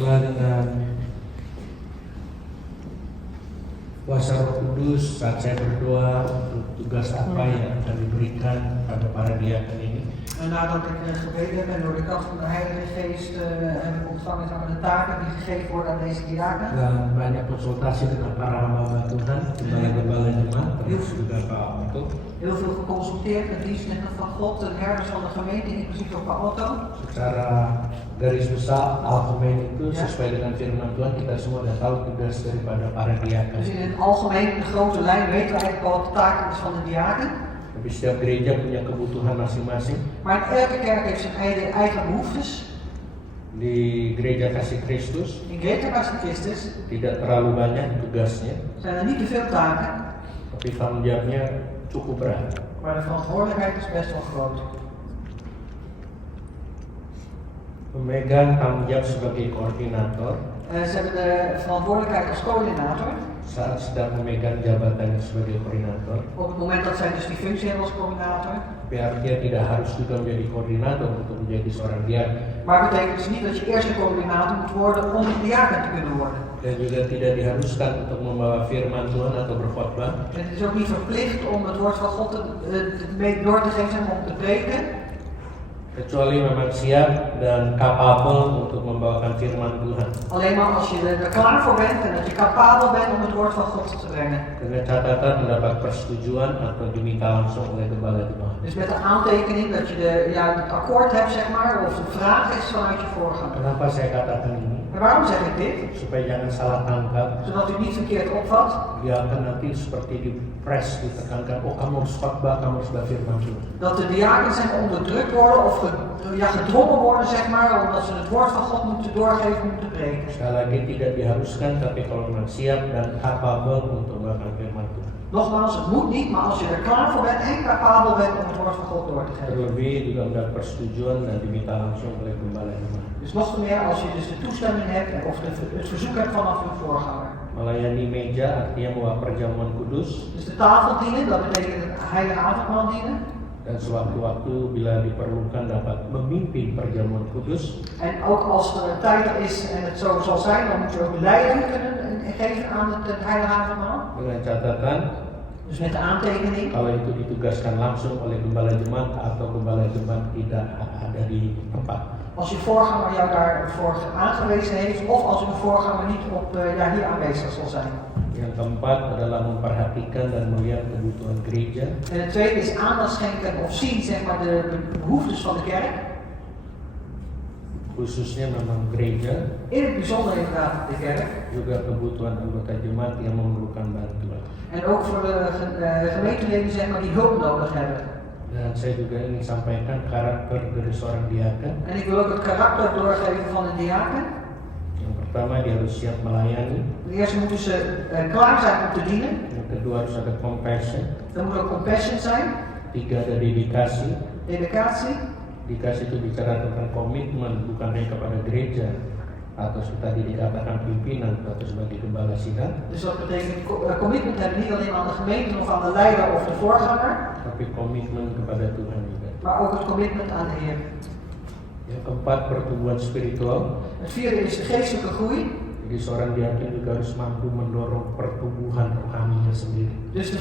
Setelah dengan kuasa Roh Kudus, saat saya berdoa untuk tugas apa yang akan diberikan pada para diaken ini, En nadat ik gebeden heb en door de kracht van de Heilige Geest heb ik ontvangen zeg maar, de taken die gegeven worden aan deze diaken. dan banyak konsultasi dengan para hamba Tuhan, gembala-gembala jemaat, termasuk juga Pak Otto. Heel veel geconsulteerd met dienstknechten van God, de herders van de gemeente, inclusief ook Pak Otto. Secara garis besar algemeen itu sesuai dengan firman Tuhan, kita semua sudah tahu tugas daripada para diaken. Dus in het algemeen, in de grote lijn, weten we eigenlijk al wat de taak is van de diaken. Tapi setiap gereja punya kebutuhan masing-masing. Maar elke kerk heeft zijn eigen behoeftes. Di Gereja Kasih Kristus In Gereja Kasih Christus tidak terlalu banyak tugasnya, zijn er niet te veel taken, tapi tanggung jawabnya cukup berat. maar de verantwoordelijkheid is best wel groot. Memegang tanggung jawab sebagai koordinator Ze hebben de verantwoordelijkheid als coördinator. saat sedang memegang jabatan sebagai koordinator. Op het moment dat zij dus die functie hebben als coördinator. Tapi artinya tidak harus juga menjadi koordinator untuk menjadi seorang diaken. Maar het betekent dus niet dat je eerst een coördinator moet worden om een diaken te kunnen worden. Dan juga tidak diharuskan untuk membawa firman Tuhan atau berkhotbah. En het is ook niet verplicht om het woord van God door te geven en om te preken. Kecuali memang siap dan capable untuk membawakan firman Tuhan. Alleen maar als je er klaar voor bent en dat je capabel bent om het woord van God te brengen. Dengan catatan mendapat persetujuan atau diminta langsung oleh gembala jemaat. Dus met de aantekening dat je het akkoord hebt, zeg maar, of de vraag is vanuit je voorganger. Kenapa saya katakan ini? En waarom zeg ik dit? Supaya jangan salah tangkap. Zodat u niet verkeerd opvat. Dia akan nanti seperti di press ditekankan, oh kamu harus khotbah, kamu harus firman Tuhan. Dat de diakens zeg maar, onderdrukt worden of gedwongen worden, zeg maar, omdat ze het woord van God moeten doorgeven, moeten preken. Sekali lagi tidak diharuskan, tapi kalau memang siap dan capable untuk melakukan firman Tuhan. Nogmaals, het moet niet, maar als je er klaar voor bent en capabel bent om het woord van God door te geven. Terlebih juga mendapat persetujuan dan diminta langsung oleh gembala jemaat. Dus nog meer als je dus de toestemming hebt of het verzoek hebt vanaf uw voorganger. Melayani meja artinya membawa perjamuan kudus. Dus de tafel dienen, dat betekent het heilige avondmaal dienen. Dan sewaktu-waktu bila diperlukan dapat memimpin perjamuan kudus. En ook als er tijd is en het zo zal zijn, dan moet je ook leiding kunnen geven aan het heilige avondmaal. Dengan catatan, dus met de aantekening, kalau itu ditugaskan langsung oleh gembala jemaat atau gembala jemaat tidak ada di tempat. Als je voorganger jou daarvoor aangewezen heeft, of als uw voorganger niet hier aanwezig zal zijn. Yang keempat adalah memperhatikan dan melihat kebutuhan gereja. En het tweede is aandacht schenken of zien zeg maar, de behoeftes van de kerk. Khususnya memang gereja. In het bijzonder inderdaad de kerk. Juga kebutuhan anggota jemaat yang memerlukan bantuan. En ook voor de gemeenteleden zeg maar, die hulp nodig hebben. Dan saya juga ingin sampaikan karakter dari seorang diaken. En ik wil ook het karakter doorgeven van een diaken. Yang pertama dia harus siap melayani. Ten eerste moeten ze klaar zijn om te dienen. Yang kedua harus ada compassion. Er moet ook compassion zijn. Tiga ada dedikasi. Dedicatie. Dedikasi itu bicara tentang komitmen bukan hanya kepada gereja atau tadi dikatakan pimpinan atau sebagai gembala sidang. Dus dat betekent commitment hebben niet alleen aan de gemeente of aan de leider of de voorganger. Tapi komitmen kepada Tuhan juga. Maar ook het commitment aan de Heer. Yang keempat pertumbuhan spiritual. Het vierde is de geestelijke groei. Jadi seorang diaken juga harus mampu mendorong pertumbuhan rohaninya sendiri. Dus de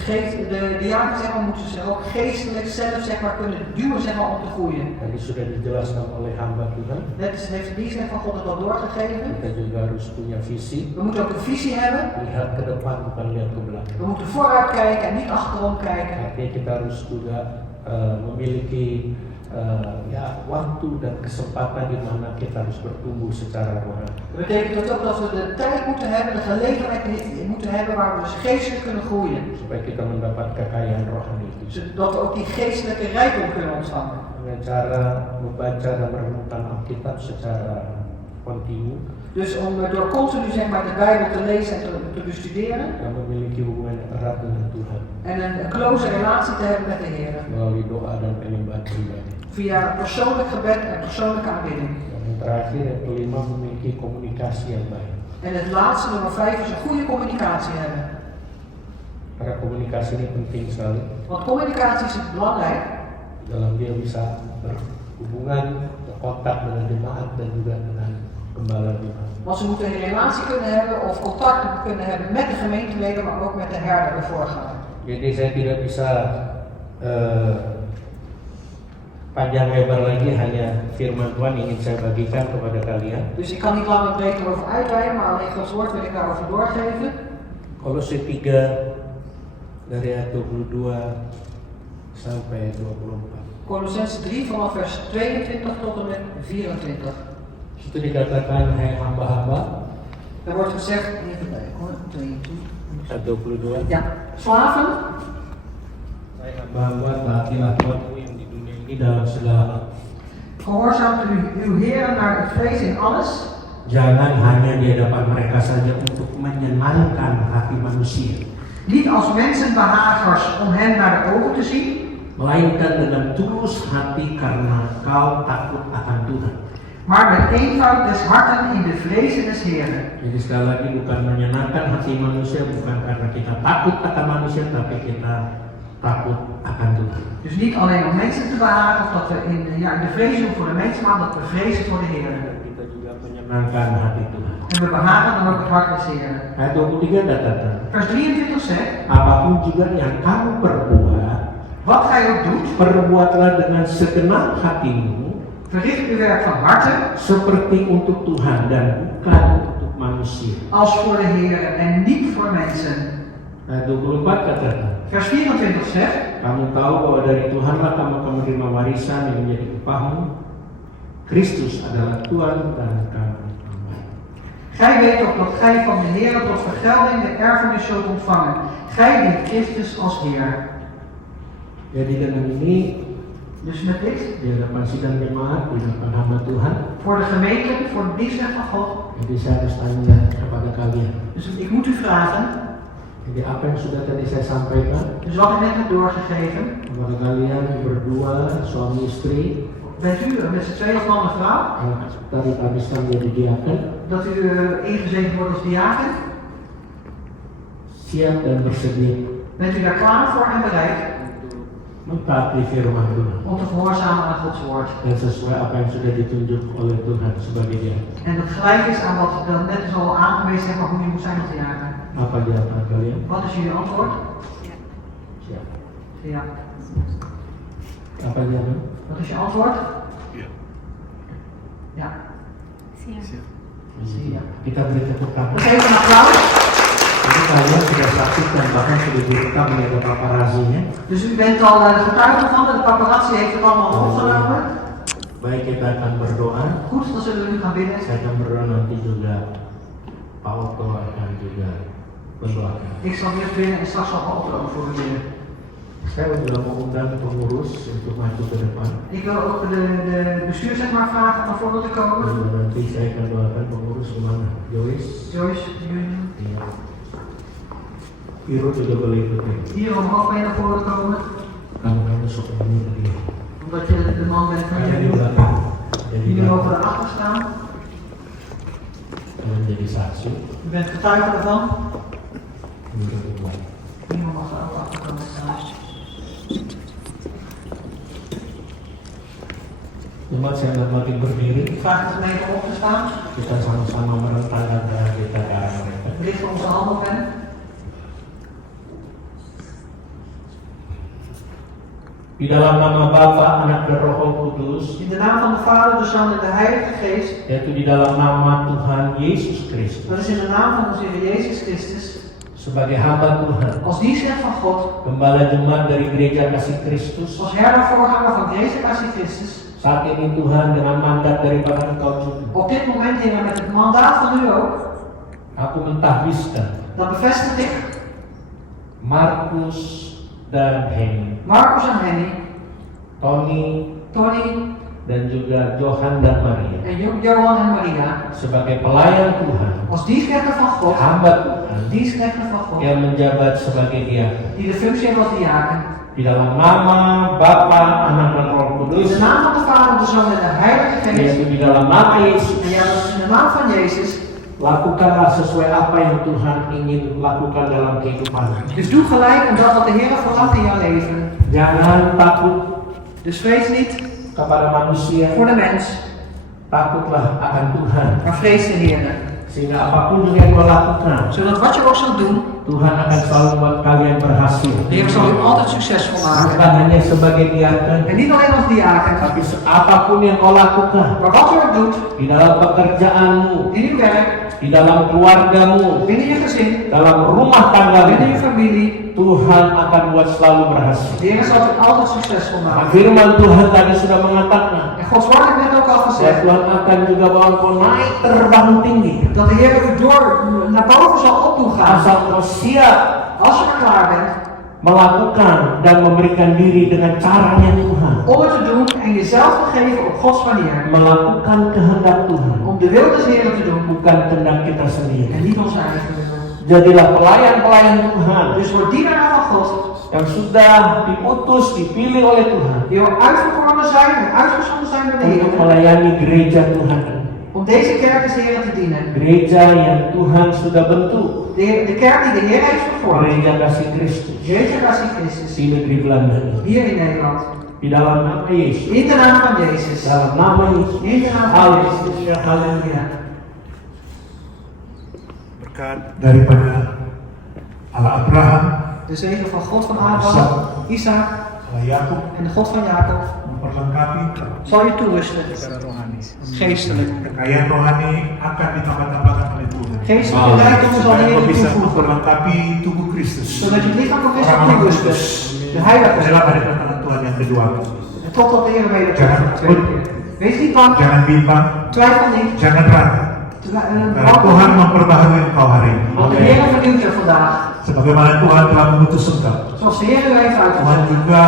diaken zeg maar, moeten zich ook geestelijk zelf zeg maar, kunnen duwen zeg maar, om te groeien. Tadi sudah dijelaskan oleh hamba Tuhan. Net als heeft de dienst van God het al doorgegeven. Kita juga harus punya visi. We moeten ook een visie hebben. Lihat ke depan bukan lihat ke belakang. We moeten vooruit kijken en niet achterom kijken. Artinya kita harus juga memiliki waktu dan kesempatan di mana kita harus bertumbuh secara rohani. Dat betekent ook dat we de tijd moeten hebben, de gelegenheid moeten hebben waar we dus geestelijk kunnen groeien. Supaya kita mendapat kekayaan rohani itu. Zodat we ook die geestelijke rijkdom kunnen ontvangen. Dengan cara membaca dan merenungkan Alkitab secara kontinu. Dus om door continu zeg maar, de Bijbel te lezen en te bestuderen. Dan memiliki hubungan yang erat dengan Tuhan. En een close relatie te hebben met de Heer. Melalui doa dan penyembahan pribadi. Via persoonlijk gebed en persoonlijke aanbidding. Dan yang terakhir yang kelima memiliki komunikasi yang baik. En het laatste, nummer 5, is een goede communicatie hebben. Karena komunikasi ini penting sekali. Want communicatie is belangrijk. Dalam dia bisa berhubungan, berkontak dengan jemaat dan juga dengan gembala Tuhan. Want ze moeten een relatie kunnen hebben of contact kunnen hebben met de gemeenteleden, maar ook met de herder, de voorganger. Jadi saya tidak bisa panjang lebar lagi, hanya firman Tuhan ingin saya bagikan kepada kalian. Dus ik kan niet langer breed erover uitweiden, maar alleen Gods woord wil ik daarover doorgeven. Kolose 3 dari ayat 22 sampai 24. Colossense 3 vanaf vers 22 tot en met 24. Itu dikatakan, hai hamba-hamba, Er wordt gezegd, even kijken hoor, 22. ayat 22. Ja, slaven, Hai hamba-hamba, taatilah Tuhanmu yang di dunia ini dalam segala hal. gehoorzaamt uw heren naar het vlees in alles. Jangan hanya di hadapan mereka saja untuk menyenangkan hati manusia, Niet als mensenbehagers om hen naar de ogen te zien, melainkan dengan tulus hati karena kau takut akan Tuhan. maar met eenvoud des harten in de vrezen des Heren. Jadi sekali lagi, bukan menyenangkan hati manusia, bukan karena kita takut akan manusia, tapi kita takut akan Tuhan. Dus niet alleen om mensen te behagen of dat we in de vrees doen voor de mensen, maar dat we vrezen voor de Heren. Dan kita juga menyenangkan hati Tuhan. En we behagen dan ook het hart des Heren. Ayat 23 katakan, Vers 23 zegt, apapun juga yang kamu perbuat, wat gij ook doet, perbuatlah dengan segenap hatimu, verricht uw werk van harte, seperti untuk Tuhan dan bukan untuk manusia. als voor de Heren en niet voor mensen. Ayat 24 katakan, Vers 24 zegt, kamu tahu bahwa dari Tuhanlah kamu akan menerima warisan yang menjadi upahmu. Kristus adalah Tuhan dan kamu hamba. gij weet toch dat gij van de Heren tot vergelding de erfenis zult ontvangen. Gij dient Christus als Heer. Jadi dengan ini, Dus met dit, di hadapan sidang jemaat, di hadapan hamba Tuhan, voor de gemeente, voor de dienstrecht van God. jadi saya harus tanya kepada kalian. Dus ik moet u vragen, Jadi apa yang sudah tadi saya sampaikan dus wat ik net heb doorgegeven, kepada kalian berdua, suami istri, bent u met z'n tweeën als man en vrouw, yang tadi habiskan jadi diaken, dat u ingezeten wordt als diaken, siap dan bersedia bent u daar klaar voor en bereid mentaati firman Tuhan om te gehoorzamen aan Gods woord. dan sesuai apa yang sudah ditunjuk oleh Tuhan sebagai diaken. En dat gelijk is aan wat dat net is al aangewezen, zeg maar, hoe je moet zijn als diaken. Apa jawaban kalian? Wat is jullie antwoord? Siap. Ja. Apa jawaban? Wat is je antwoord? Ja. Siap. Kita beri tepuk tangan. We geven een applaus. Jadi kalian sudah saksikan, bahkan sudah direkam oleh paparazinya. Dus u bent al de getuige van, de paparazzi heeft het allemaal opgenomen. Baik, kita akan berdoa. Goed, dan zullen we nu gaan bidden. Saya akan berdoa, nanti juga Pak Otto akan juga berdoakan. Ik zal eerst binnen en straks zal Otto ook voor u bidden. Saya juga mengundang pengurus untuk maju ke depan. Ik wil ook de bestuur zeg maar vragen om naar voren te komen. Nanti saya akan doakan pengurus kemana? Joyce? Joyce, jullie. Iya. Piro juga boleh ikut. Hier omhoog mee naar voren komen. Kamu suka ini tadi. Omdat je de man bent van Kalian di jullie. belakang. Jadi Jullie mogen erachter staan. kalian jadi saksi. U bent getuige ervan. Untuk Tuhan. Niemand mag er ook achter komen staan. Jemaat, saya akan makin berdiri. Ik vraag de gemeente op te staan. Kita sama-sama merentangkan tangan kita ke arah mereka. Richt onze handen op hen. Di dalam nama Bapa, Anak dan Roh Kudus, In de naam van de Vader, de Zoon en de Heilige Geest. yaitu di dalam nama Tuhan Yesus Kristus, Dat is in de naam van onze Heer Jezus Christus. sebagai hamba Tuhan, Als dienstrecht van God. gembala jemaat dari Gereja Kasih Kristus, Als herder voorganger van Gerechte Kassie Christus. saat ini Tuhan dengan mandat daripada Engkau juga, Op dit moment, Heer, met het mandaat van u ook. aku mentahbiskan Dan bevestig ik Markus dan Henny, Marcus en Henny, Tony Tony dan juga Johan dan Maria en Johan en Maria. sebagai pelayan Tuhan, Als dienstrechter van God. hamba Tuhan Dienstrechter van God. yang menjabat sebagai diaken. Die de functie heeft als diaken. Di dalam nama Bapa, Anak dan Roh In Kudus, de naam van de Vader, de Zoon en de Heilige Geest. yaitu di dalam nama Yesus, En ja, dat is in de naam van Jezus. lakukanlah sesuai apa yang Tuhan ingin lakukan dalam kehidupanmu. Dus doe gelijk en dat wat de Heer verlangt in jouw leven. Jangan takut Dus vrees niet kepada manusia, voor de mens. Takutlah akan Tuhan, maar vrees de Heer. sehingga apapun yang kau lakukan, Zodat wat je ook zal doen, Tuhan akan selalu membuat kalian berhasil. de Heer zal u altijd succesvol maken. Bukan hanya sebagai diaken, En niet alleen als diaken, tapi apapun yang kau lakukan maar wat u ook doet, di dalam pekerjaanmu, in uw werk, di dalam keluargamu, binnen je gezin, dalam rumah tanggamu, binnen je familie, Tuhan akan buat selalu berhasil. de Heer zal u altijd succesvol Nah, maken. firman Tuhan tadi sudah mengatakan, En Gods woord heeft net ook al ya gezegd, Tuhan akan juga bawa kau naik terbang tinggi. dat de Heer u door naar boven zal op doen gaan. Asal kau siap Als je er klaar bent, melakukan dan memberikan diri dengan caranya Tuhan. om het te doen en jezelf te geven op Gods manier. Melakukan kehendak Tuhan, Om de wil des Heeren te doen bukan kehendak kita sendiri. en niet onze eigen wil. Jadilah pelayan-pelayan Tuhan Dus word dienaar van God, yang sudah diutus, dipilih oleh Tuhan die ook uitverkoren zijn en uitgezonden zijn door de untuk Heer. melayani gereja Tuhan ini. Om deze kerk des Heeren te dienen. Gereja yang Tuhan sudah bentuk, De kerk die de Heer heeft gevormd. gereja kasih Kristus Gereja Kasih Christus. di negeri Belanda ini. Hier in Nederland. Di dalam nama Yesus. In de naam van Jezus. Dalam nama Yesus. In de naam van Jezus. Haleluya, haleluya. Berkat daripada Allah Abraham, De zegen van God van Abraham, Isaac Allah Yakub en de God van Jacob memperlengkapi zal je toerusten. Geestelijk. kekayaan rohani akan ditambah-tambahkan oleh Tuhan. Geestelijke rijkdom zal de Supaya Heer kau je bisa toevoegen. memperlengkapi tubuh Kristus. Zodat je het lichaam van Christus Orang-orang toerusten. kudus. De heilige. Adalah pada pertolongan Tuhan yang kedua. En totdat de Heer wederkomt. Jangan voor de tweede keer. Wees niet bang. Jangan bimbang, Twijfel niet. jangan ragu. Karena Tuhan memperbaharui engkau hari ini. Want de Heer vernieuwt je vandaag. Sebagaimana Tuhan telah mengutus engkau, Zoals de Heer u heeft Tuhan uitgezet. juga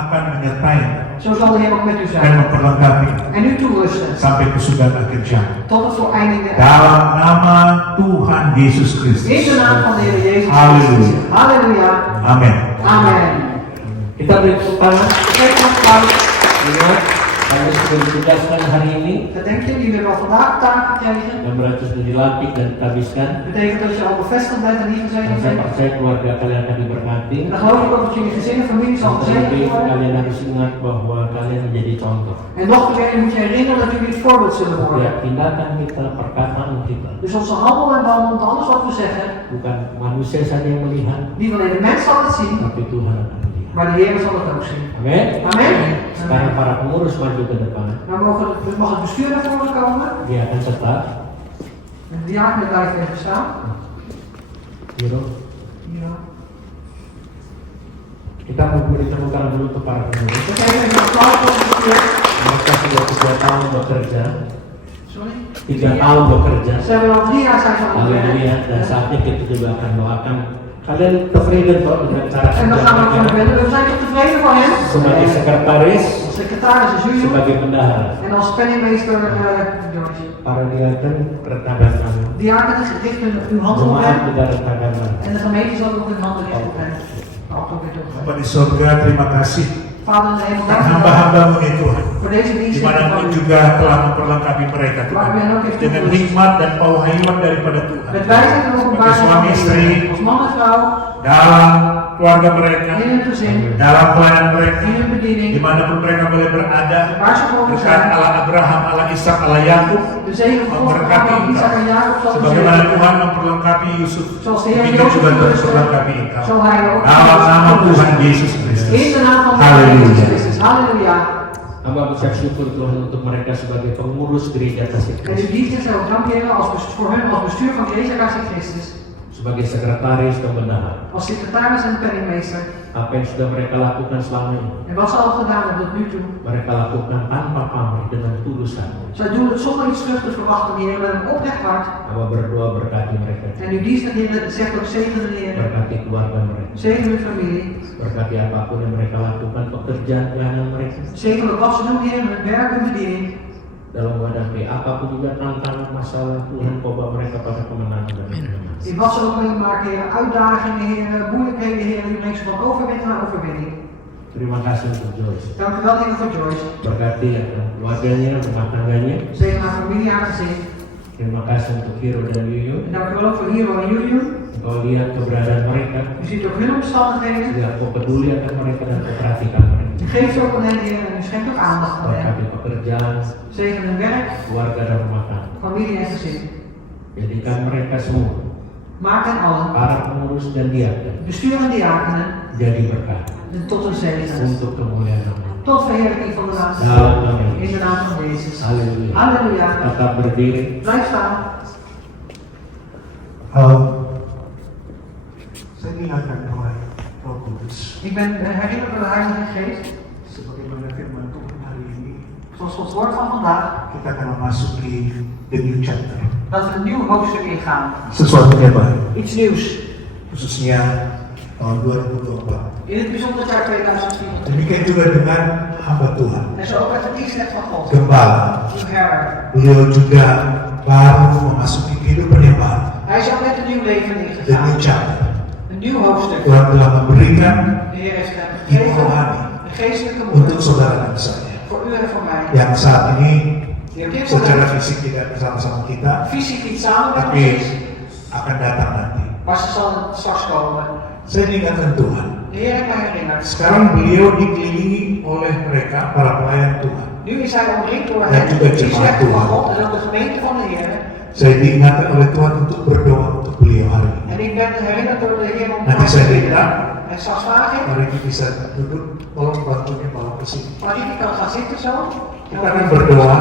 akan menyertai Zo zal de Heer ook met u dan zijn. memperlengkapi En u toerusten. sampai kesudahan akhir zaman. Tot het voleinding der Dalam nama Tuhan Yesus In Kristus. de naam van de Heer Jezus Halleluja. Christus. Halleluja. Amin. Amen. Kita beri tepuk tangan. Geef ons applaus. Ingat, kami sudah ditugaskan hari ini Gedenk je, jullie hebben al vandaag taak gekregen. dan berarti sudah dilantik dan dihabiskan. Dat betekent dat je al bevestigd bent en Dan ingezegend saya bent. percaya keluarga kalian akan diberkati. En dan geloof ik ook dat jullie gezin en familie zal gezegend Terlebih worden. kalian harus ingat bahwa kalian menjadi contoh. En nog meer moet je herinneren dat jullie het voorbeeld zullen worden. Setiap tindakan kita, perkataan kita, Dus onze handel en wandel, alles wat we zeggen, bukan manusia saja yang melihat, niet alleen de mens zal het zien, tapi Tuhan akan melihat. maar de Heer zal het ook zien. Amin. Amen. Sekarang para pengurus maju ke depan. Nou mag het bestuur naar voren komen. Dia akan tetap. En de diaken blijven even staan. Hero. Ja. Kita memberi tepuk tangan dulu untuk para pengurus. We geven even een applaus voor het bestuur. Mereka sudah 3 tahun bekerja. Sorry. 3 tahun bekerja. Ze hebben al 3 jaar zijn ze aan het werk. Haleluya. Dan saatnya kita juga akan doakan. Kalian tevreden kok dengan cara En dan kerja gaan we mereka? verder. We zijn toch tevreden voor hem? Sebagai sekretaris, Als secretaris is Julian. sebagai bendahara, En als penningmeester George. para diaken retakan kami. Diaken richten uw handen op Jemaat hem. juga retakan kami. En de gemeente zal ook hun handen richten op hem. Ook weer terug. Bapa di surga, terima kasih Vader in de hemel, dan dank u wel hamba-hambamu nih Tuhan. voor deze dienst. Dimanapun juga telah memperlengkapi mereka Tuhan dengan hikmat dan pewahyuan daripada Tuhan. Met wijsheid en Bagi openbaring van suami de istri, Heer. Als man en vrouw, dalam keluarga mereka, in hun gezin, dalam pelayanan mereka, in hun bediening, dimanapun mereka boleh berada, waar ze mogen berkat zijn. Allah Abraham, Allah Ishak, Allah Yakub, De zegen van God, memberkati Abraham, engkau. Isaac en Jacob zal u Sebagaimana zegenen. Tuhan memperlengkapi Yusuf, Zoals de Heer demikian Jozef juga toerustte, memperlengkapi engkau. zal hij ook Dalam nama Tuhan Yesus Kristus. in de naam van de Heer Halleluja. Jezus Christus. Halleluja. Hamba mengucap syukur Tuhan untuk mereka sebagai pengurus gereja kasih En u Kristus, dient zich ook dank Heer voor hun als bestuur van Gereja Kasih Christus. sebagai sekretaris dan bendahara. Als secretaris en penningmeester. Apa yang sudah mereka lakukan selama ini, En wat ze al gedaan hebben tot nu toe. mereka lakukan tanpa pamrih dengan tulus hati. Zij doen het zonder iets terug te verwachten, Heer, met een oprecht hart. Hamba berdoa berkati mereka, En uw dienst, Heer, zegt ook zegen de Heer. berkati keluarga mereka, Zegen uw familie. berkati apapun yang mereka lakukan, pekerjaan pelayanan mereka, Zegen ook wat ze doen, Heer, met werk en bediening. dalam menghadapi apapun juga tantangan masalah, Tuhan bawa mereka pada kemenangan dan kemenangan. In wat ze ook meemaken, Heer, uitdagingen, Heer, moeilijkheden, Heer, u brengt ze van overwinning naar overwinning. Terima kasih untuk Joyce. Dank u wel, Heer, voor Joyce. Berkati keluarganya, rumah tangganya. Zegen haar familie, haar gezin. Terima kasih untuk Hiro dan Yuyu. En dank u wel ook voor Hiro en Julian. Engkau lihat keberadaan mereka, U ziet ook hun omstandigheden. juga kau peduli akan mereka dan kau perhatikan mereka. U Geef ook aan hen, Heer, en u schenkt ook aandacht aan hen. Berkati pekerjaan, Zegen hun werk, keluarga dan rumah tangga. familie en gezin. Jadikan mereka semua, Maak hen allen, para pengurus dan diaken, bestuur en diakenen, jadi berkat tot een zegen. untuk kemuliaan nama. Tot verheerlijking van de naam van Dalam nama God. In Yesus. de naam van Jezus. Haleluya. Halleluja. Tetap berdiri. Blijf staan. Saya ingatkan Tuhan, Roh Kudus, Ik ben herinnerd door de Heilige Geest. sebagaimana firman Tuhan hari ini, Zoals Gods woord van vandaag. kita akan memasuki the new chapter. Dat we een nieuw hoofdstuk ingaan. Sesuatu yang baru, Iets nieuws. khususnya tahun 2024. In het bijzonder jaar 2024. Demikian juga dengan hamba Tuhan, En zo ook met de dienstrecht van God. Gembala. Uw herder. Beliau juga baru memasuki kehidupan yang baru, Hij is ook met een nieuw leven the new ingegaan. chapter. Een nieuw hoofdstuk. Tuhan telah memberikan De Heer heeft hem ibu gegeven. rohani Een geestelijke untuk moeder. saudara dan saya, Voor u en voor mij. yang saat ini Die op dit secara moment fisik tidak bersama-sama kita, fysiek niet samen met tapi ons is. akan datang nanti. Maar ze zal straks komen. Saya diingatkan Tuhan, De Heer heeft mij herinnerd. sekarang beliau dikelilingi oleh mereka, para pelayan Tuhan. Nu is hij omringd door En het juga jemaat dienstrecht van Tuhan. God en ook de gemeente van de Heer. Saya diingatkan oleh Tuhan untuk berdoa untuk beliau hari ini. En ik ben herinnerd door de Heer om Nanti te saya bidden. minta, En straks vraag ik, mari kita bisa duduk, tolong bantunya bawa ke sini. maar ik kan gaan zitten zo. Kita akan berdoa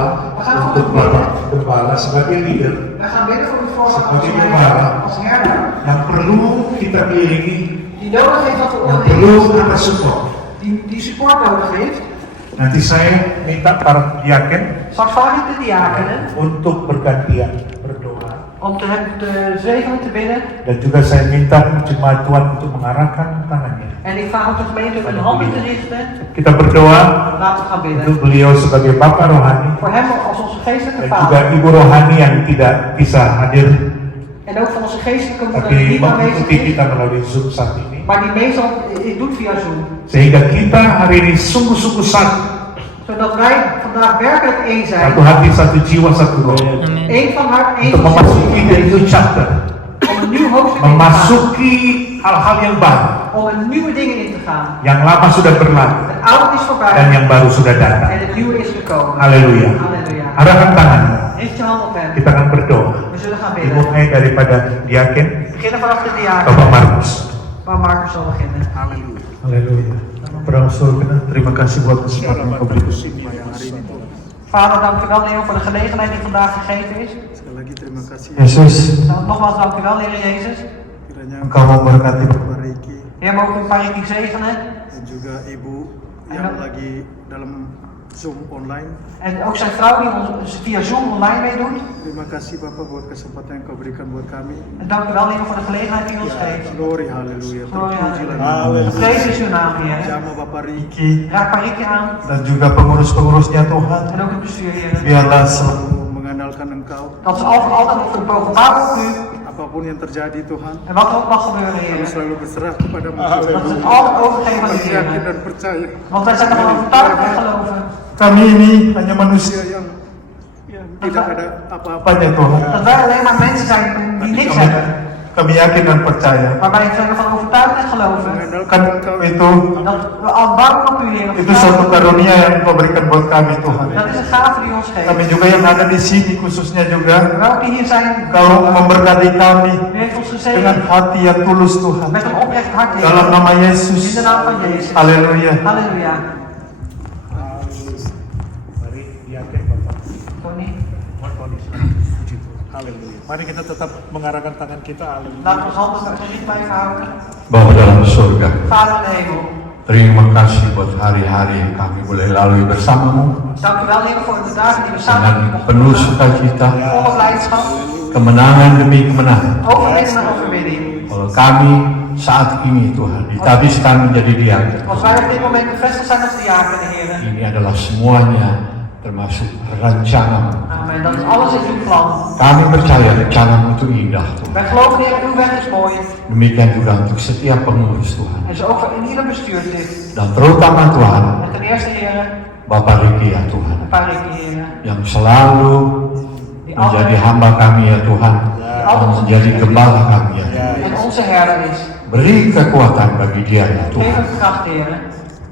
untuk Bapak Gembala sebagai leader We gaan bidden voor uw voorganger Sebagai gembala. als herder. yang perlu kita kelilingi, Die nodig heeft dat we yang om perlu heen kita staan. support. Die support nodig heeft. Nanti saya minta para diaken Straks vraag ik de diakenen untuk bergantian berdoa. om te zegenen, te bidden. Dan juga saya minta jemaat Tuhan untuk mengarahkan tangannya. En ik vraag ook de gemeente om hun handen te richten. Kita berdoa Laten we gaan bidden. untuk beliau sebagai Bapak rohani Voor hem als onze geestelijke dan juga vader. Ibu rohani yang tidak bisa hadir, En ook van onze geestelijke moeder tapi die niet aanwezig mengikuti is. kita melalui Zoom saat ini. Maar die meestal doet via Zoom. Sehingga kita hari ini sungguh-sungguh satu, Zodat wij vandaag werkelijk één zijn. satu hati, satu jiwa, satu roh, Eén van hart, één untuk van memasuki the new chapter, om een nieuw hoofdstuk in te gaan. memasuki hal-hal yang baru, Om een nieuwe dingen in te gaan. yang lama sudah berlalu Het oude is dan voorbij yang baru sudah datang. en het nieuwe is gekomen. Haleluya. Halleluja. Arahkan tanganmu, Richt je hand op hem. kita akan berdoa. We zullen gaan bidden. Dimulai daripada diaken We beginnen vanaf de diaken. Bapak Markus. Waar Marcus zal beginnen. Haleluya. Berangsur surga, terima kasih buat kesempatan yang kau berikan. Vader, dank u wel, Heer, voor de gelegenheid die vandaag gegeven is. Sekali lagi terima kasih Yesus, Nou, nogmaals dank u wel, Heer Jezus. kiranya Engkau memberkati Bapak Riki Heer, mogen we Pariki zegenen. dan juga Ibu yang lagi dalam Zoom online. En ook zijn vrouw die ons via Zoom online meedoet. Terima kasih Bapak buat kesempatan yang kau berikan buat kami. En dank u wel, Heer, voor de gelegenheid die u ons geeft. Glory haleluya. Gloria Terpujilah halleluja. Vrees is uw naam, Heer. Jamaah Bapak Riki Raak Pariki aan. dan juga pengurus-pengurusnya Tuhan. En ook het bestuur, Heer. Biarlah selalu selalu mengandalkan Engkau. Dat ze altijd op de openbaar op u. Apapun yang terjadi Tuhan, En wat er ook mag gebeuren, kami Heer. selalu berserah kepadamu. Dat we het altijd overgeven aan de Kami yakin Heer. dan percaya Want wij zijn ervan overtuigd en geloven. kami ini hanya manusia yang tidak ada apa-apa. apanya Tuhan. Dat wij alleen maar mensen zijn die niks hebben. Kami yakin dan percaya. Maar wij zijn ervan overtuigd en geloven. Kan itu Dat we al bouwen op u, Heer. itu suatu karunia yang Engkau berikan buat kami Tuhan. Dat is een gave die u ons Kami geeft. juga yang ada di sini khususnya juga Welke die hier zijn, Engkau memberkati kami u heeft ons dengan gezegend hati yang tulus Tuhan. met een oprecht hart, Dalam Heer. nama In Yesus. de naam van Jezus. Haleluya. Halleluja. Mari diaken Bapak. Tony, Haleluya. Mari kita tetap mengarahkan tangan kita. Haleluya. laten we ons handen gericht blijven houden. Bapa dalam surga, Vader in de hemel, terima kasih buat hari-hari yang kami boleh lalui bersamamu dank u wel, Heer, voor de dagen die we samen dengan mochten penuh doen. sukacita, Volle blijdschap, kemenangan demi kemenangan. overwinning en overwinning. Kalau kami saat ini Tuhan ditabiskan menjadi diaken, Als wij op dit moment bevestigd zijn als diakenen, Heer. ini adalah semuanya termasuk rencanamu. Amen. Dat is alles in uw plan. Kami percaya rencanamu itu indah Tuhan. Wij geloven, Heer, uw weg is mooi. Demikian juga untuk setiap pengurus Tuhan. En zo ook in ieder bestuurslid. Dan terutama Tuhan, En ten eerste, Heer, Bapak Riki ya Tuhan, Pariki, Heer. yang selalu menjadi hamba kami ya Tuhan, yang menjadi gembala kami ya Tuhan. En onze herder is. Beri kekuatan bagi dia ya Geef Tuhan. hem kracht, Heer.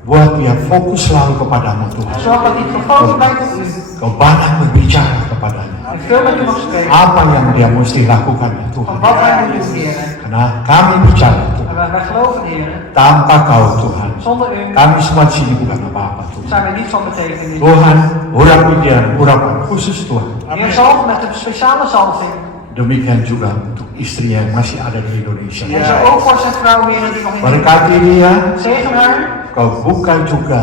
Buat dia fokus selalu kepadamu Tuhan. Zorg dat hij gefocust blijft op u. Kau banyak berbicara kepadanya. En veel met u mag spreken. Apa yang dia mesti lakukan ya Tuhan. Van wat hij moet doen, Heer. Karena kami bicara Tuhan. En wij geloven, Heer. Tanpa kau Tuhan. Zonder u Kami semua di sini bukan apa-apa Tuhan. zijn wij niet van betekenis. Tuhan, urapi dia, urapan khusus Tuhan. Heer, zalf met een speciale zalving. Demikian juga untuk istri yang masih ada di Indonesia. En zo ook voor zijn vrouw, Heer, die nog in Berkati dia, zegen haar. kau buka juga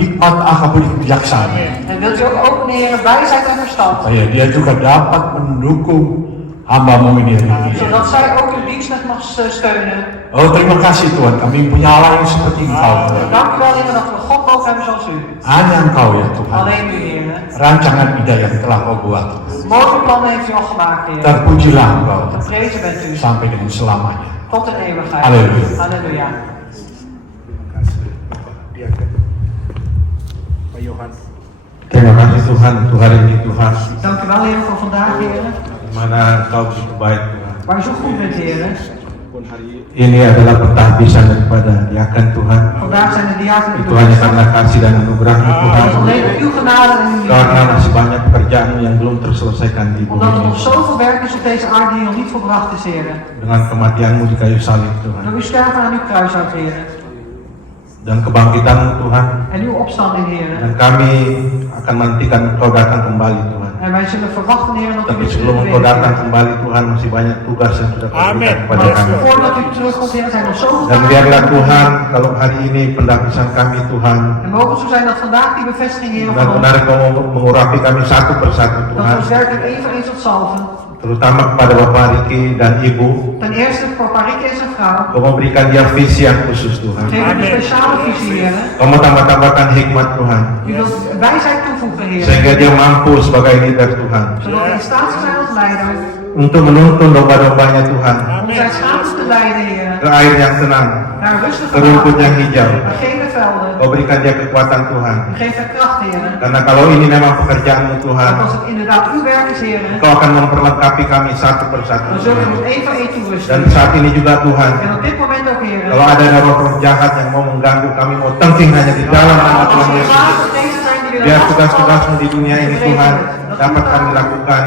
hikmat akal bijaksana. En wilt u ook openen, Heer, wijsheid en verstand. Supaya dia juga dapat mendukung hamba-Mu ini hari ini. Zodat zij ook uw dienst met mag steunen. Oh terima kasih Tuhan, kami punya Allah yang seperti Engkau. Dank u wel, Heer, dat we God mogen hebben zoals u. Hanya Engkau ya Tuhan. Alleen u, Heer. Rancangan indah yang telah Kau buat. Mooie plannen heeft u al gemaakt, Heer. Terpujilah Engkau Geprezen bent u. sampai dengan selamanya. Tot in eeuwigheid. Halleluja. Halleluja. Pak Yohan. Terima kasih Tuhan untuk hari ini Tuhan, Dank u wel, Heer, voor vandaag, Heer. di mana Kau begitu baik Tuhan. Waar u zo goed bent, Heer. Ini adalah pentahbisan daripada diakan Tuhan. Vandaag zijn de diaken Itu hanya karena kasih dan anugerah-Mu Tuhan. Het is alleen door uw genade en uw Karena liefde. masih banyak pekerjaan yang belum terselesaikan di bumi Omdat er ini. nog zoveel werk is op deze aarde die nog niet volbracht is, Heer. Dengan kematian-Mu di kayu salib Tuhan. Door uw sterven aan uw kruishout, Heer. Dan kebangkitan-Mu Tuhan. En uw opstanding, Heer. Dan kami akan menantikan Engkau datang kembali Tuhan. En wij zullen verwachten, Heer, dat u Tapi weer sebelum terug Engkau datang bent. kembali Tuhan, masih banyak tugas yang sudah Kau Amin. berikan kepada Maar kami. voordat u terugkomt, Heer, zijn er nog zoveel Dan taken. biarlah Tuhan, kalau hari ini pendahbisan kami Tuhan, En mogen het zo zijn dat vandaag die bevestiging, Heer, van ons, benar-benar Kau mengurapi kami satu persatu dat Tuhan. we ons werkelijk één voor één tot zalven. Terutama kepada Bapak Riki dan Ibu, Ten eerste voor Parike en zijn vrouw. Kau memberikan dia visi yang khusus Tuhan. Geef hem een speciale visie, Heer. Kau mau tambah-tambahkan hikmat Tuhan, U wilt wijsheid toevoegen, Heer. sehingga dia mampu sebagai leader Tuhan, Zodat hij in staat zal zijn als leider. untuk menuntun domba-dombanya Tuhan Om zijn schapen te leiden, Heer. ke air yang tenang, Naar een rustige ke rumput yang water. hijau. Naar gele velden. Kau berikan dia kekuatan Tuhan, U geeft hem kracht, Heer. karena kalau ini memang pekerjaan-Mu Tuhan, Want als het inderdaad uw werk is, Heer, Kau akan memperlengkapi kami satu persatu dan zult u Tuhan. ons één voor één toerusten. Dan saat ini juga Tuhan, En op dit moment ook, Heer. kalau ada roh-roh jahat yang mau mengganggu kami, mau tengking hanya di dalam nama Als Tuhan er Yesus. kwaad deze zijn die Biar willen tugas-tugasmu di dunia ini Tuhan dapat kami lakukan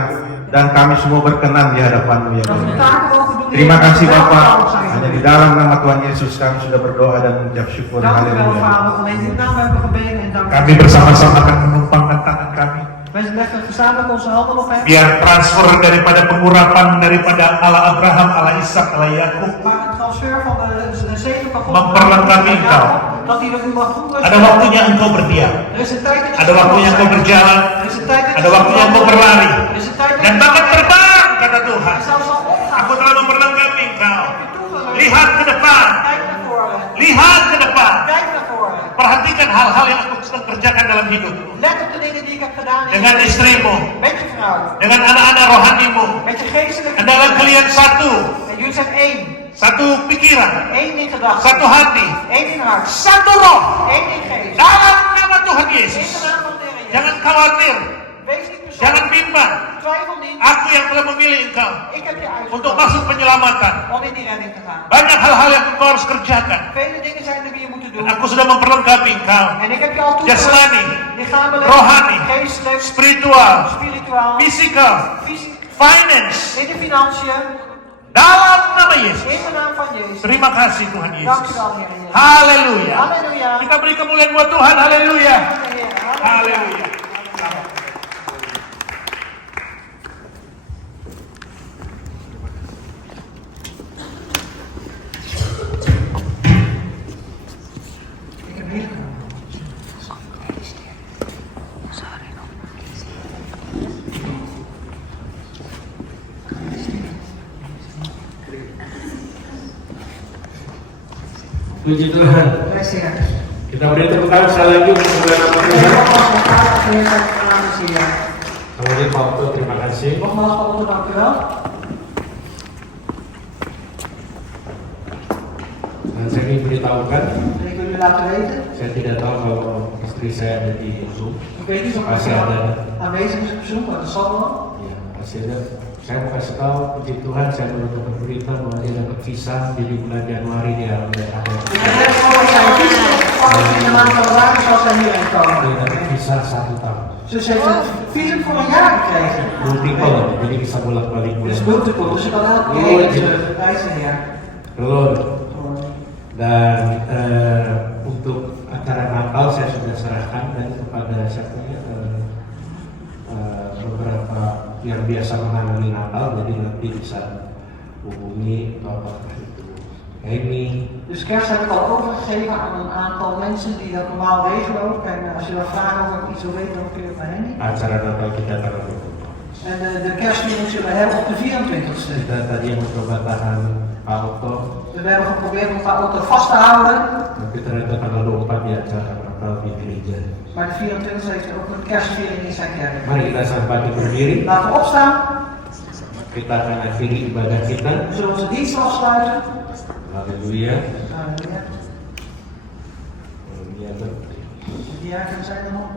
dan kami semua berkenan di hadapan-Mu ya dat we de Tuhan. taken mogen doen. Terima Heer, kasih die Bapak, welgevallig zijn. hanya di dalam nama Tuhan Yesus kami sudah berdoa dan mengucap syukur. Dank u wel, Haleluya. Vader. Alleen in uw naam hebben we gebeden en dank. Kami bersama-sama akan menumpangkan tangan kami. Wij leggen gezamenlijk onze handen op hem. Biar transfer daripada pengurapan daripada Allah Abraham, Allah Ishak, Allah Yakub. Maar een transfer van de zegen van God. Memperlengkapi engkau. Dat hij er u mag toerusten. Ada waktunya engkau berdiam. Er is een tijd dat je Ada waktunya engkau berjalan. Er is een tijd dat je Ada waktunya engkau berlari. Er is een tijd dat Dan je bahkan terbang, kata Tuhan. En zelfs al opgaan. Aku telah memperlengkapi engkau. Toegerust. Lihat ke depan. Kijk naar voren. Lihat ke depan. Kijk naar voren. Perhatikan hal-hal yang aku sedang kerjakan dalam hidup. Let op de dingen die ik heb gedaan. in Dengan je leven. istrimu. Met je vrouw. Dengan anak-anak rohanimu. Met je geestelijke Adalah kinderen. kalian satu. En jullie zijn één. Satu pikiran. Één in gedachten. Satu hati. Één in hart. Satu roh. Één in geest. Dalam nama Tuhan In de Yesus. naam van de Heer Jezus. Jangan khawatir. Wees niet Jangan bezorgd. bimbang. Twijfel niet. Aku yang telah memilih engkau Ik heb je untuk uitgekozen masuk penyelamatan. om in die redding te gaan. Banyak hal-hal yang engkau harus kerjakan. Vele dingen zijn er die je moet doen. Dan aku sudah memperlengkapi engkau. En ik heb je al Jasmani, toegerust. Lichamelijk, rohani, geestelijk, spiritual, spiritueel, physical, fysiek, finance. in de financiën, Dalam nama Yesus. in de naam van Jezus. Terima kasih Tuhan Dank u Yesus. wel, Heer Jezus. Haleluya. Halleluja. Kita beri kemuliaan buat Tuhan. Haleluya. Heer, Haleluya. Ik heb hier Puji Tuhan. Bless Heer. Kita beri tepuk tangan sekali lagi untuk saudara En Tuhan. nogmaals, mijn vader, Heer, zijn naam is Heer. Kemudian Pak Oto, terima kasih. Nogmaals, Pak Otter, dank u wel. Dan saya ingin beritahukan, En ik wil u laten weten, saya tidak tahu kalau istri saya ada di Zoom. ik weet niet of mijn Masih vrouw ada. aanwezig is op Zoom, maar dat zal wel. Ya, masih ada. Saya mau kasih tahu, puji Tuhan, saya baru dapat berita bahwa dia dapat visa di bulan Januari dia ada. Ik heb net gehoord dat zij een visa ontvangen in de maand januari zoals zij hierheen komen. Tidak bisa 1 tahun. Dus ze heeft een visum voor een jaar gekregen. Multiple, jadi bisa bolak-balik Dus bulan. multiple, dus ik kan elke keer heen terug reizen hier. Telur. Dan untuk acara Natal saya sudah serahkan dan kepada beberapa yang biasa menangani Natal, jadi nanti bisa hubungi Bapak itu. Amy. Dus kerst heb ik al overgegeven aan een aantal mensen die dat normaal regelen ook. En als je dan vragen over iets wil weten, dan kun je het naar hen. Acara Natal kita tanggal 20. En de kerstviering zullen we hebben op de 24e. Kita tadi mencoba tahan auto, We hebben geprobeerd om de auto vast te houden. tapi ternyata tanggal 24 di acara Natal di gereja. Maar de 24e heeft ook een kerstviering in zijn kerk. Mari kita sampai berdiri. Laten we opstaan. Kita akan akhiri ibadah kita. We zullen onze dienst afsluiten. Haleluya. Halleluja. Haleluya. De diaken zijn er nog.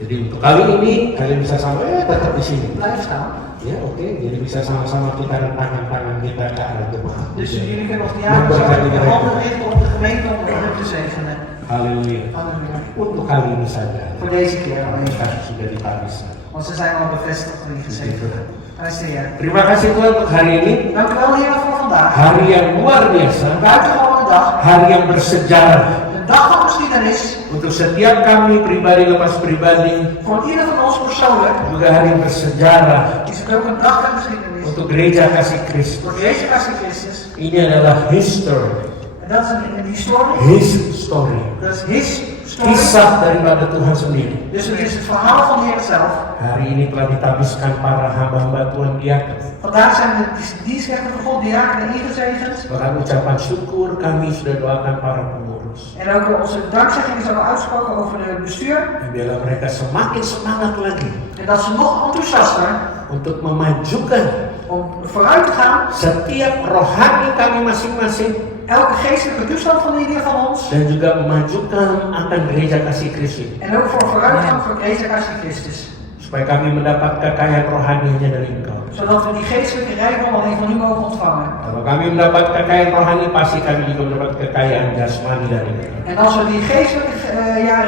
Jadi untuk kali ini kalian bisa sampai tetap di sini. Blijf staan. Ya oke, jadi bisa sama-sama kita tangan-tangan kita ke arah jemaat. Dus jullie kunnen als diaken zo de handen richten op de gemeente om de groep te zegenen. Haleluya. Halleluja. Untuk kali ini saja. Voor deze keer alleen. Kita sudah ditabiskan. Want ze zijn al bevestigd door die gezegend. Terima kasih Tuhan untuk hari ini. Dank u wel Heer voor vandaag. Hari yang luar biasa. Een buitengewone dag. Hari yang bersejarah. Een dag van geschiedenis. Untuk setiap kami pribadi lepas pribadi. Voor ieder van ons persoonlijk. Juga hari yang bersejarah. Is het ook een dag van geschiedenis. Untuk gereja kasih Kristus. Voor Jezus Kasih Christus. Ini adalah history. En dat is een historie. His story. Dat is his story. Kisah daripada Tuhan sendiri. Dus het is het verhaal van de Heer zelf. Hari ini telah ditabiskan para hamba-hamba Tuhan diaken. Vandaag zijn de dienstknechten van God, diakenen, ingezegend. Bahkan ucapan syukur kami sudah doakan para pengurus. En ook onze dankzegging is al uitsproken over het bestuur. En biarlah mereka semakin semangat lagi En dat ze nog enthousiaster untuk memajukan om vooruit te gaan. setiap rohani kami masing-masing Elke geestelijke toestand van ieder van ons. dan juga memajukan akan gereja kasih Kristus. En ook voor vooruitgang voor Jezus Kasih Christus. Supaya kami mendapat kekayaan rohaninya dari Engkau. Zodat we die geestelijke rijkdom alleen van u mogen ontvangen. Kalau kami mendapat kekayaan rohani, pasti kami juga mendapat kekayaan jasmani dari Engkau. En als we die geestelijke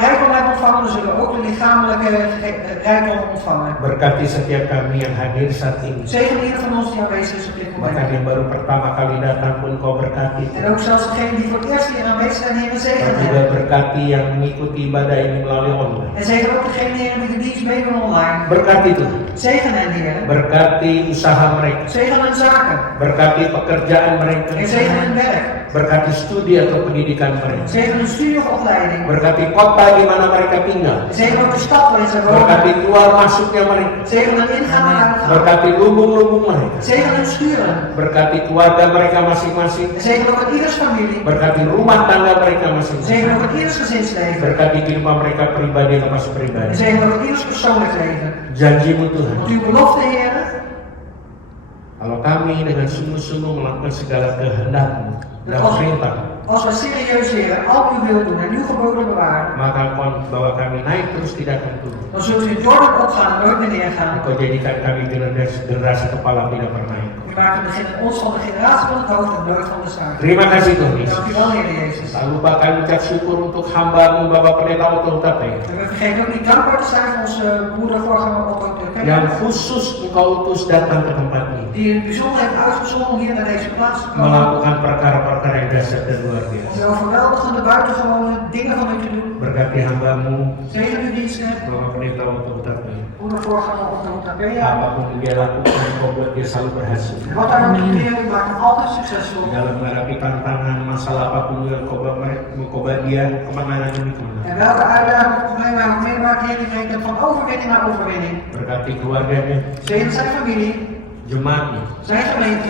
rijkdom hebben ontvangen, dan zullen we ook de lichamelijke rijkdom ontvangen. Berkati setiap kami yang hadir saat ini. Zegen ieder van ons die aanwezig is op dit Bahkan moment. yang baru pertama kali datang pun Kau berkati. En ook zelfs degenen die voor het eerst hier aanwezig zijn, Heer, Kau zegen juga hen. berkati yang mengikuti ibadah ini melalui online. En zegen ook degenen, Heer, die de dienst meedoen online. Berkati Tuhan. Zegen hen, Heer. Berkati usaha mereka. Zegen hun zaken. Berkati pekerjaan mereka. En zegen hun werk. Berkati studi atau pendidikan mereka. Zegen hun studie of opleiding. Berkati kota di mana mereka tinggal. Zegen ook de stad waarin ze wonen. Berkati keluar masuknya mereka. Zegen hun ingaan en uitgaan. Berkati lubung-lubung mereka. Zegen hun sturen. Berkati keluarga mereka masing-masing. En zegen ook in ieders familie. Berkati rumah tangga mereka masing-masing. Zegen ook in ieders gezinsleven. Berkati kehidupan mereka pribadi lepas En pribadi. zegen ook in ieders persoonlijk leven. Janjimu Tuhan. Want uw belofte, Heer, Kalau kami dengan sungguh-sungguh melakukan segala kehendak-Mu dan perintah, als we serieus, Heer, al uw wil doen en uw geboden bewaren, maka bahwa kami naik terus tidak akan turun. dan zult u door en opgaan en nooit meer neergaan. Engkau jadikan kami generasi kepala tidak pernah ikut. U maakt ons van de generatie van het hoofd en nooit van de zaak. Terima kasih Tuhan Yesus. Dank u wel, Heer Jezus. Tak lupa kami ucap syukur untuk hamba-Mu Bapak Pendeta Otto Hutape En we vergeten ook niet dankbaar te zijn voor onze broeder voorganger Otto yang Hutape, khusus Engkau utus datang ke tempat ini die in het bijzonder heeft uitgezonden om hier naar deze plaats te komen. melakukan perkara-perkara yang dahsyat dan luar Om biasa. de overweldigende, buitengewone dingen van u te doen. Berkati hamba-Mu Zegen uw diensten, Bapak Pendeta Otto Hutape. broeder voorganger Otto Hutape. Apapun yang dia lakukan, Engkau buat dia selalu berhasil. En wat daar ook gebeurt, u maakt hem altijd succesvol. Dalam menghadapi tantangan, masalah apapun yang Engkau dia, kemenangan demi kemenangan. En welke uitdaging of probleem hij ook meemaakt, Heer, die brengt hem van overwinning naar overwinning. Berkati keluarganya, Zegen zijn familie, jemaatnya, zijn gemeente.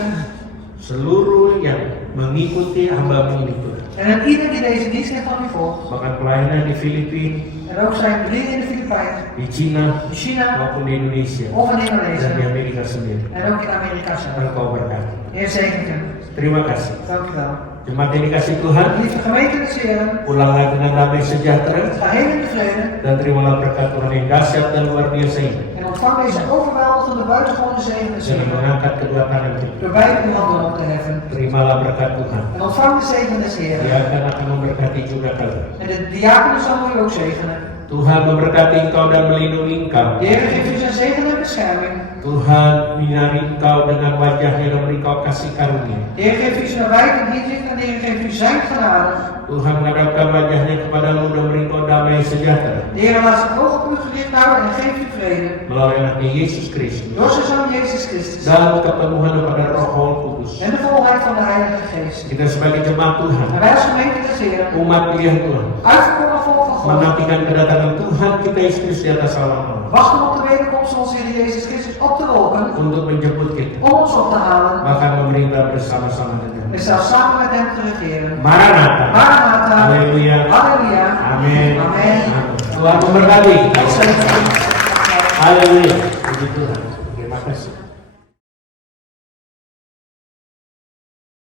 seluruh yang mengikuti hamba-Mu ini Tuhan. En aan ieder die deze dienst heeft van u volgt. Bahkan pelayanan di Filipina, En ook zijn bediening in de Filipijnen, di Cina, in China maupun di Indonesia, of in dan di Indonesië. Amerika sendiri. En ook in Amerika zelf. Engkau berkati. Heer, zegent hem. Terima kasih. Dank u wel. Jemaat yang dikasih Tuhan, Lieve gemeente des Heren, pulanglah dengan damai sejahtera ga heen in de vrede dan terimalah berkat Tuhan yang dahsyat dan luar biasa ini. en ontvang deze overweldigende van de buitengewone zegenen Dengan zegenen. mengangkat kedua tangan kita. Door beide uw handen op te heffen. Terimalah berkat Tuhan. En ontvang de zegen des Dia Heeren. akan memberkati juga kalian. En de diakonen zal u ook zegenen. Tuhan memberkati engkau dan melindungi engkau. De Heer geeft u zijn zegen en bescherming. Tuhan menyinari engkau dengan wajahnya dan memberi engkau kasih karunia. De Heer geeft u zijn wijde inzicht en de Heer geeft u zijn genade. Tuhan menghadapkan wajahnya kepadamu dan memberi engkau damai sejahtera. De Heer laat zijn oog op u gericht houden en geeft u vrede. Melalui anaknya Yesus Kristus. Door zijn zoon Jezus Christus. Dan kepenuhan kepada Roh Kudus. En de volheid van de Heilige Geest. Kita sebagai jemaat Tuhan, En wij als gemeente des Heeren, umat pilihan Tuhan, uitverkoren volk van God, menantikan kedatangan Tuhan kita Yesus Kristus di atas alam wachten op de wederkomst van onze Heer Jezus Christus op de wolken, untuk menjemput kita, om ons op te halen bahkan memerintah bersama-sama dengan. en zelfs samen met hem te regeren. Maranatha. Maranatha. Haleluya. Halleluja. Amin. Amen. Tuhan memberkati. God zegen u. Haleluya. Puji Tuhan.